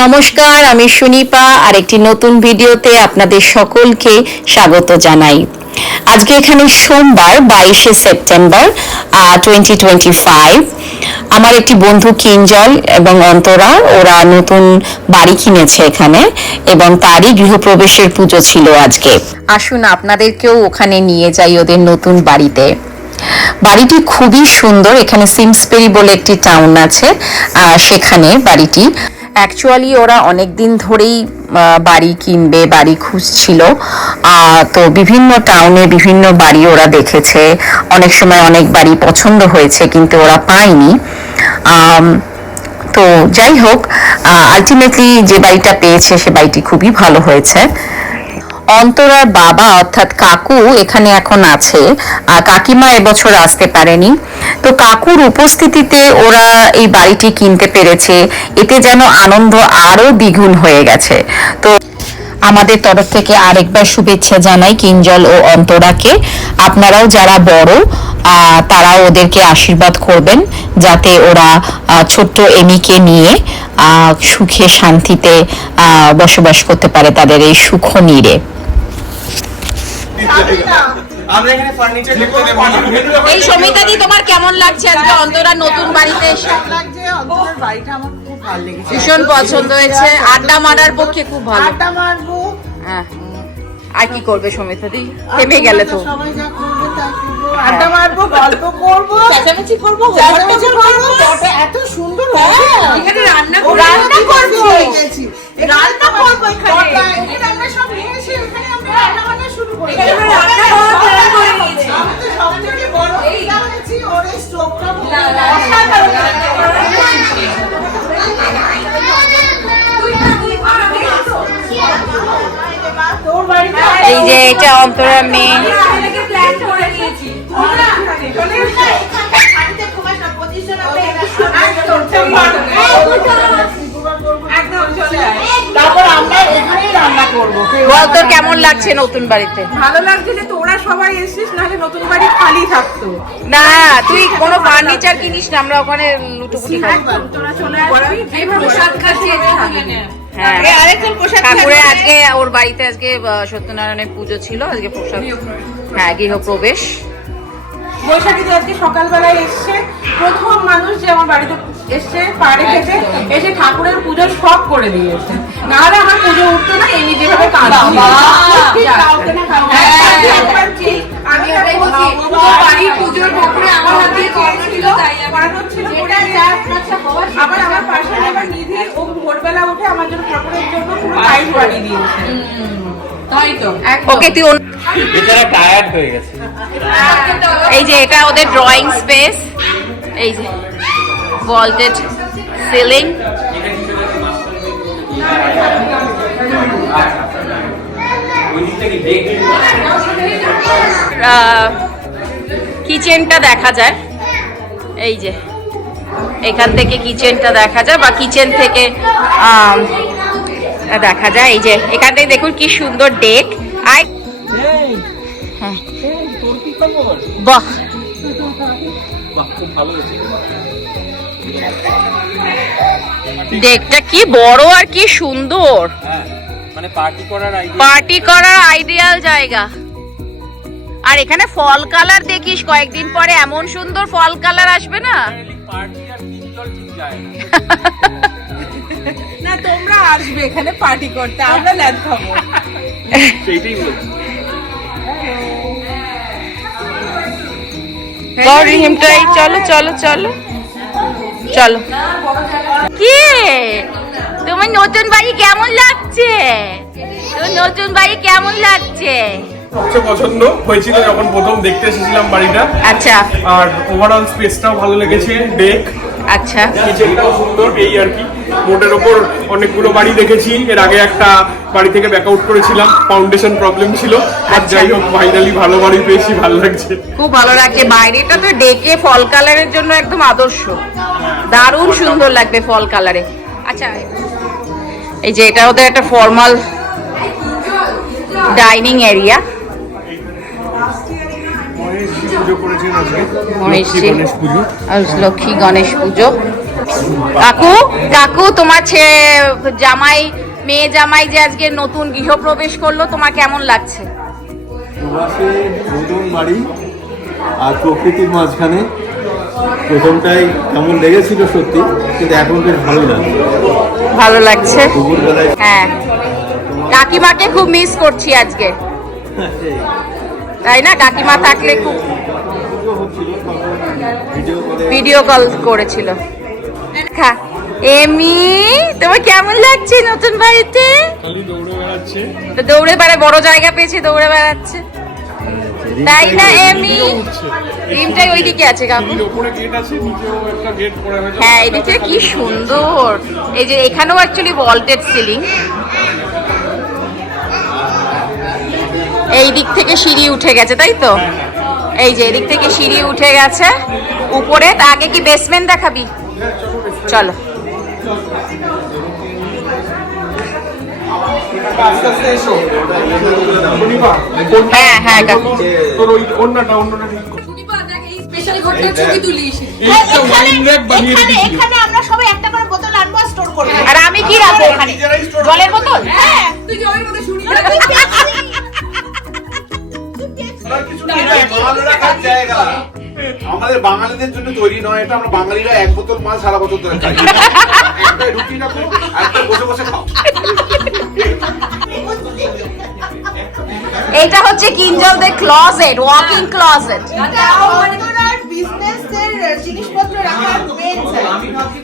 নমস্কার, আমি সুনিপা। আর একটি নতুন ভিডিওতে আপনাদের সকলকে স্বাগত জানাই। আজকে এখানে সোমবার, বাইশে সেপ্টেম্বর টোয়েন্টি টোয়েন্টি ফাইভ আমার একটি বন্ধু কিঞ্জল এবং অন্তরা, ওরা নতুন বাড়ি কিনেছে এখানে এবং তারই গৃহপ্রবেশের পুজো ছিল আজকে। আসুন আপনাদেরকেও ওখানে নিয়ে যাই ওদের নতুন বাড়িতে। বাড়িটি খুবই সুন্দর, এখানে সিমসপেরি বলে একটি টাউন আছে সেখানে বাড়িটি। অ্যাকচুয়ালি ওরা অনেক দিন ধরেই বাড়ি কিনবে, বাড়ি খুঁজছিল। তো বিভিন্ন টাউনে বিভিন্ন বাড়ি ওরা দেখেছে। অনেক সময় অনেক বাড়ি পছন্দ হয়েছে, কিন্তু ওরা পায়নি। তো যাই হোক আলটিমেটলি যে বাড়িটা পেয়েছে, সে বাড়িটি খুবই ভালো হয়েছে। অন্তরার বাবা, অর্থাৎ কাকু, এখানে এখন আছে। কাকিমা এবছর আসতে পারেনি। তো কাকুর উপস্থিতিতে ওরা এই বাড়িটি কিনতে পেরেছে। এতে যেন আনন্দ আরও দ্বিগুণ হয়ে গেছে। তো আমাদের তরফ থেকে আরেকবার শুভেচ্ছা জানাই কিঞ্জল ও অন্তরাকে। আপনারাও যারা বড় তারাও ওদেরকে আশীর্বাদ করবেন, যাতে ওরা ছোট্ট এমিকে নিয়ে সুখে শান্তিতে বসবাস করতে পারে তাদের এই সুখ নিরে আমরা এখানে ফার্নিচার দেখতে দেবো না এই সমিতাদি তোমার কেমন লাগছে আজকে অন্তরা নতুন বাড়িতে এসে? লাগছে অন্তরের বাড়িটা আমার খুব ভালো লেগেছে। ভীষণ পছন্দ হয়েছে। আড্ডা মারার পক্ষে খুব ভালো। আড্ডা মারবো। হ্যাঁ আর কি করবে সমিতাদি? থেমে গেলে তো। সবাই যা করবে তাই করব। আড্ডা মারবো গল্প করব। চেঁচামেচি করব চেঁচামেচি করব? এত সুন্দর হয়েছে। এখানে রান্না রান্না করব। রান্না করব এখানে। আমরা সব নিয়ে এসে এখানে আমরা এই যে এটা অন্তরা মেয়ে বল তোর কেমন লাগছে নতুন বাড়িতে? ভালো লাগছে তো ওরা সবাই এসেছিস নাহলে নতুন বাড়ি খালি থাকতো। না তুই কোনো ফার্নিচার কিনিস না আমরা ওখানে লুটুপুটি তোরা চলে আসবি এই প্রসাদ খাচ্ছি হ্যাঁ। ঠাকুরের আজকে ওর বাড়িতে আজকে সত্যনারায়ণের পুজো ছিল আজকে প্রসাদ। হ্যাঁ গৃহপ্রবেশ। বৈশাখী তো আজকে সকালবেলায় এসছে। প্রথম মানুষ যে আমার বাড়িতে এসছে পা রেখেছে এসে ঠাকুরের পুজো সব করে দিয়েছে। নাহলে আমার পুজো উঠতো না এই যেভাবে করানো ছিল। করে আবার আমার পাশে আবার নিধি ও ভোরবেলা উঠে আমার জন্য ঠাকুরের জন্য পুরো টাইট বানিয়ে দিয়েছে। ওকে তুই অন্য- বেচারা টায়ার্ড হয়ে গেছে। এই যে এটা ওদের ড্রয়িং স্পেস এই যে ভল্টেড সিলিং কিচেনটা দেখা যায়। এই যে এখান থেকে কিচেনটা দেখা যায় বা কিচেন থেকে দেখা যায়। এই যে এখান থেকে দেখুন কি সুন্দর ডেক। আই হ্যাঁ। বাহ। ডেকটা কি বড় আর কি সুন্দর। মানে পার্টি করার পার্টি করার আইডিয়াল জায়গা। আর এখানে ফল কালার দেখিস কয়েকদিন পরে এমন সুন্দর ফল কালার আসবে না? পার্টি আর ঠিক যায়। আসবে এখানে পার্টি করতে আমরা ল্যাদ খাব। সেইটাই বলছি। চলো চলো চলো। চলো। কি? তোমার নতুন বাড়ি কেমন লাগছে? তোমার নতুন বাড়ি কেমন লাগছে? সবচেয়ে পছন্দ হয়েছিল যখন প্রথম দেখতে এসেছিলাম বাড়িটা। আচ্ছা। আর ওভারঅল স্পেসটাও ভালো লেগেছে ডেক আচ্ছা। কিচেনটাও সুন্দর এই আর কি। মোটের ওপর অনেকগুলো বাড়ি দেখেছি। এর আগে একটা বাড়ি থেকে ব্যাকআউট করেছিলাম ফাউন্ডেশন প্রবলেম ছিল। আর যাই হোক ফাইনালি ভালো বাড়ি পেয়েছি ভালো লাগছে। খুব ভালো লাগছে। বাইরেটা তো ডেকে ফল কালারের জন্য একদম আদর্শ। দারুণ সুন্দর লাগবে ফল কালারে আচ্ছা এই যে এটা ওদের একটা ফর্মাল ডাইনিং এরিয়া পুজো করেছেন আজকে? লক্ষ্মী গণেশ পুজো। লক্ষ্মী গণেশ পুজো। কাকু কাকু তোমার ছেলে জামাই মেয়ে জামাই যে আজকে নতুন গৃহপ্রবেশ করল তোমার কেমন লাগছে? নতুন বাড়ি আর প্রকৃতির মাঝখানে প্রথমটাই কেমন লেগেছিল সত্যি কিন্তু এখন বেশ ভালো লাগছে। ভালো লাগছে? হ্যাঁ। কাকিমাকে খুব মিস করছি আজকে। তাই না? কাকিমা থাকলে খুব ভিডিও কল করেছিল। খা এমি তোমার কেমন লাগছে নতুন বাড়িতে? দৌড়ে তো দৌড়ে বেড়ায় বড় জায়গা পেয়েছে দৌড়ে বেড়াচ্ছে। তাই না এমি? রিমটাই ওইদিকে আছে কাকু। হ্যাঁ এদিকে কি সুন্দর। এই যে এখানেও অ্যাকচুয়ালি ভল্টেড সিলিং এই দিক থেকে সিঁড়ি উঠে গেছে তাই তো? এই যে এদিক থেকে সিঁড়ি উঠে গেছে। উপরে তা আগে কি বেসমেন্ট দেখাবি? চলো। হ্যাঁ হ্যাঁ বোতল আর আমি কি রাখব ওখানে জলের বোতল? হ্যাঁ রাখার জায়গা আমাদের বাঙালিদের জন্য তৈরি নয় এটা আমরা বাঙালিরা এক বোতল মাল সারা বছর ধরে খাই। একটা রুটি রাখো একটা বসে বসে খাও। এটা হচ্ছে কিঞ্জলদের ক্লজেট ওয়াকিং ক্লজেট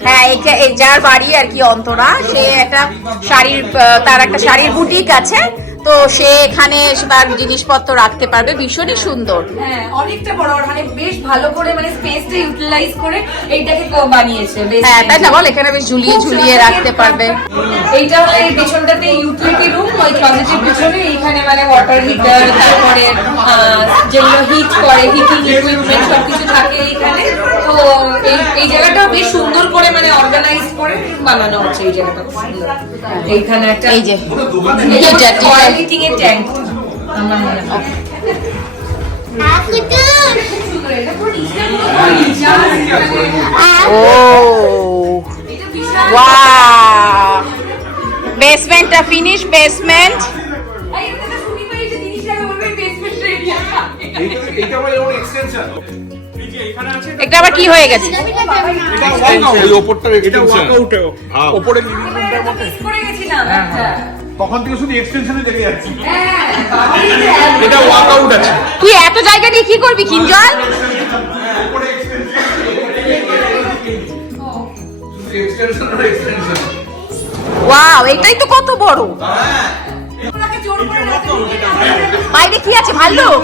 হ্যাঁ এই যার বাড়ি আর কি অন্তরা সে একটা শাড়ির তার একটা শাড়ির বুটিক আছে। তো সে এখানে তার জিনিসপত্র রাখতে পারবে ভীষণই সুন্দর। হ্যাঁ অনেকটা বড় মানে বেশ ভালো করে মানে স্পেসটা ইউটিলাইজ করে এইটাকে বানিয়েছে হ্যাঁ তাই না? বল এখানে বেশ ঝুলিয়ে ঝুলিয়ে রাখতে পারবে। এইটা হলো এই পেছনটাতে ইউটিলিটি রুম ওই ক্লজেটের পিছনে এইখানে মানে ওয়াটার হিটার তারপরে যেগুলো হিট করে হিটিং ইকুইপমেন্ট সবকিছু থাকে এইখানে। তো এই এই জায়গাটা বেশ সুন্দর করে মানে অর্গানাইজ করে বানানো হচ্ছে এই জায়গাটা এইখানে একটা এই যে। এটা হিটিং এর ট্যাঙ্ক আমার মনে হয় ও ওয়াও বেসমেন্টটা ফিনিশ বেসমেন্ট এটা আবার কি হয়ে গেছে? ওই ওপরটার এটা ওয়ার্কআউট ওপরে লিভিং রুমটার মধ্যে করে গেছিলাম আচ্ছা তখন থেকে শুধু এক্সটেনশনই দেখে যাচ্ছি। এটা ওয়ার্কআউট আছে। তুই এত জায়গা নিয়ে কি করবি কিঞ্জল এক্সটেনশন এক্সটেনশন ওয়াও এটাই তো কত বড়। বাইরে কি আছে ভাল্লুক?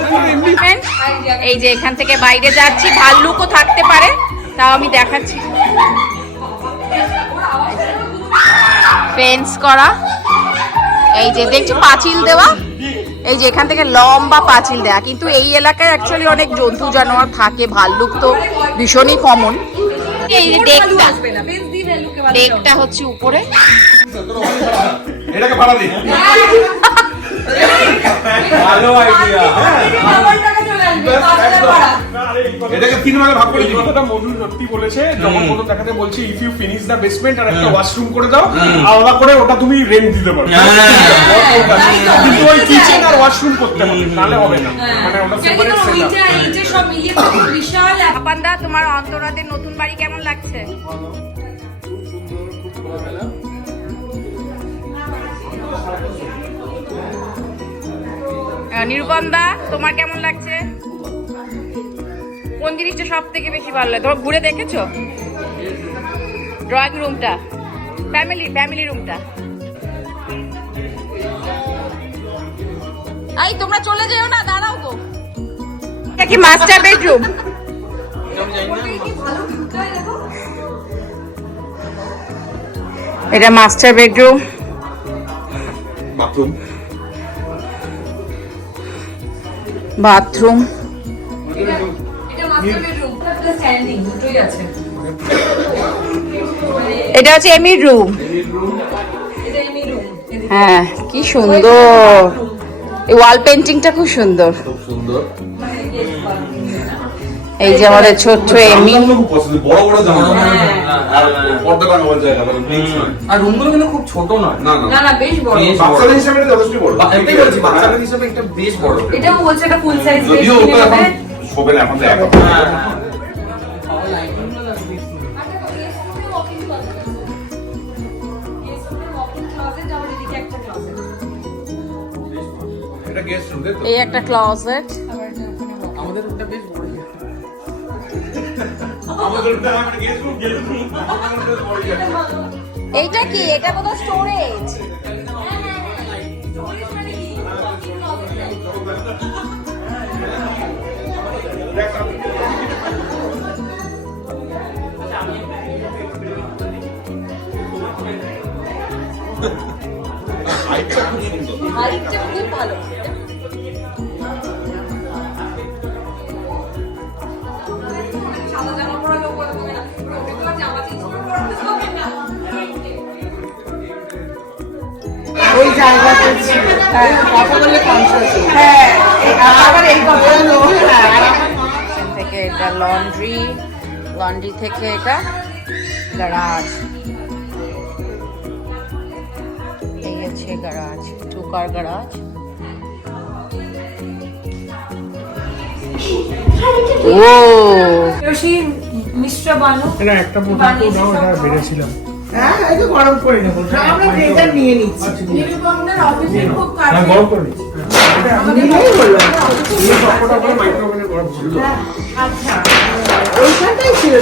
এই যে এখান থেকে বাইরে যাচ্ছি ভাল্লুকও থাকতে পারে তাও আমি দেখাচ্ছি। ফেন্স করা। এই যে দেখছ পাঁচিল দেওয়া? এই যে এখান থেকে লম্বা পাঁচিল দেয়া। কিন্তু এই এলাকায় অ্যাকচুয়ালি অনেক জন্তু জানোয়ার থাকে ভাল্লুক তো ভীষণই কমন এই যে ডেকটা ডেকটা হচ্ছে উপরে। এটাকে ভাড়া দি ভালো আইডিয়া এটাকে তিন ভাগে ভাগ করে কথাটা মধু সত্যি বলেছে যখন কোনো দেখাতে বলছে ইফ ইউ ফিনিশ বেসমেন্ট আর একটা ওয়াশরুম করে দাও আলাদা করে ওটা তুমি রেন্ট দিতে পারো। কিন্তু ওই কিচেন আর ওয়াশরুম করতে হবে নালে হবে না। মানে ওটা সেপারেট সেটআপ বিশাল তোমার অন্তরাদের নতুন বাড়ি কেমন লাগছে? আহ, নির্বন্দা তোমার কেমন লাগছে? কোন জিনিসটা সব থেকে বেশি ভালো লাগে? তোমার ঘুরে দেখেছ? ড্রয়িং রুমটা ফ্যামিলি ফ্যামিলি রুমটা এই তোমরা চলে যেও না দাঁড়াও তো। এটা কি মাস্টার বেডরুম এটা মাস্টার বেডরুম বাথরুম বাথরুম এটা মাস্টার বেডরুম প্লাস স্ট্যান্ডিং দুটোই আছে এটা হচ্ছে এমির রুম। এটা এমনি রুম হ্যাঁ কি সুন্দর। এই ওয়াল পেন্টিংটা খুব সুন্দর। এই যে আমাদের ছোট্ট এমি বড় বড় আর পর্দা টাঙাবার জায়গা wings নয়। আর রুমগুলো কিন্তু খুব ছোট নয়। না না। না না বেশ বড়। বাচ্চাদের হিসাবে যথেষ্ট বড়। বা- এটাই বলছি বাচ্চাদের হিসেবে একটা বেশ বড়। এটাও বলছে একটা ফুল সাইজ ওটা এখন না হ্যাঁ তো? এই একটা ক্লজেট আমাদের রুমটা বেশ বড়। আমাদের রুমটা আমার গেস্ট রুম গেস্ট রুম আমাদের রুমটা বড় জায়গা। এইটা কি? এটা বোধহয় স্টোরেজ হাইটটা খুব সুন্দর ওই জায়গাতে ছিল। কথা বললে কনসাস হ্যাঁ আবার এই কথাগুলো হ্যাঁ থেকে এটা লন্ড্রি লন্ড্রি থেকে এটা গ্যারাজ এই আছে গ্যারাজ টু কার গ্যারাজ ও রশি মিশ্র বানু এটা একটা পর্যন্ত দাও এটা বেড়েছিলাম। হ্যাঁ এই তো গরম করে নেব। আমরা ব্লেজার নিয়ে নিচ্ছি। নিরুপমদের অফিসে খুব কাজ হ্যাঁ গরম করে নিচ্ছি। ওইখানটাই ছিল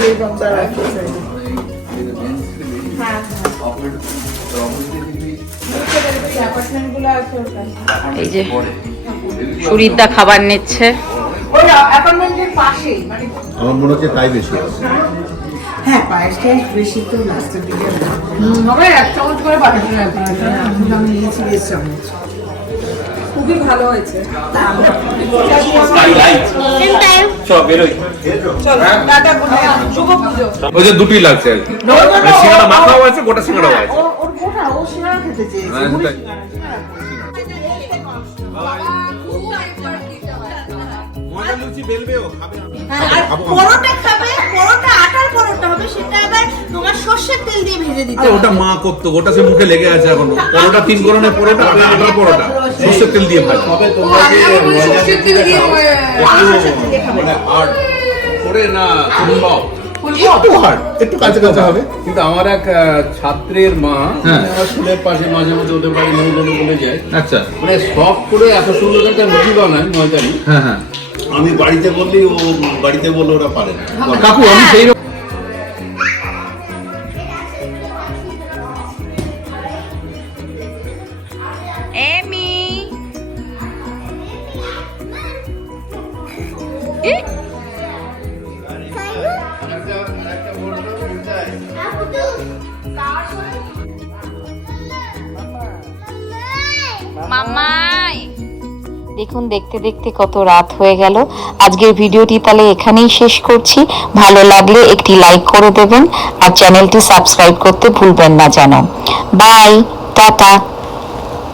হ্যাঁ এই যে সুরিদা খাবার নিচ্ছে। মানে আমার মনে হচ্ছে তাই বেশি হ্যাঁ পায়েস টায়েস বেশি তো লাস্টের দিকে। হবে এক চামচ করে বাটার আমি নিয়েছি বেশ চামচ। খুবই ভালো হয়েছে। পুজো। ওই যে দুটোই লাগছে মানে সিঙ্গাড়া মাখাও আছে গোটা সিঙ্গাড়াও আছে। হ্যাঁ, খাবে হ্যাঁ, আর পরোটা খাবে পরোটা পরোটা হবে সেটা আবার তোমার সর্ষের তেল দিয়ে ভেজে দিতে আরে ওটা মা করতো ওটা সে মুখে লেগে আছে এখন। পরোটা তিন করণের পরোটা ওটা পরোটা। সর্ষের তেল দিয়ে ভাজে তবে তোমরা যে সর্ষের তেল দিয়ে আর করে না চুম্বাও একটু হার্ড একটু কাঁচা কাঁচা হবে। কিন্তু আমার এক ছাত্রের মা হ্যাঁ। স্কুলের পাশে মাঝে মাঝে ওদের বাড়ি নৌদনে বলে যায় আচ্ছা। মানে সব করে এত সুন্দর একটা রুটি বানায় ময়দানি হ্যাঁ হ্যাঁ। আমি বাড়িতে বললি ও বাড়িতে বললে ওরা পারে না। কাকু আমি সেই মামাই দেখুন, দেখতে দেখতে কত রাত হয়ে গেল। আজকের ভিডিওটি তাহলে এখানেই শেষ করছি। ভালো লাগলে একটি লাইক করে দেবেন। আর চ্যানেলটি সাবস্ক্রাইব করতে ভুলবেন না যেন। Bye ta-ta.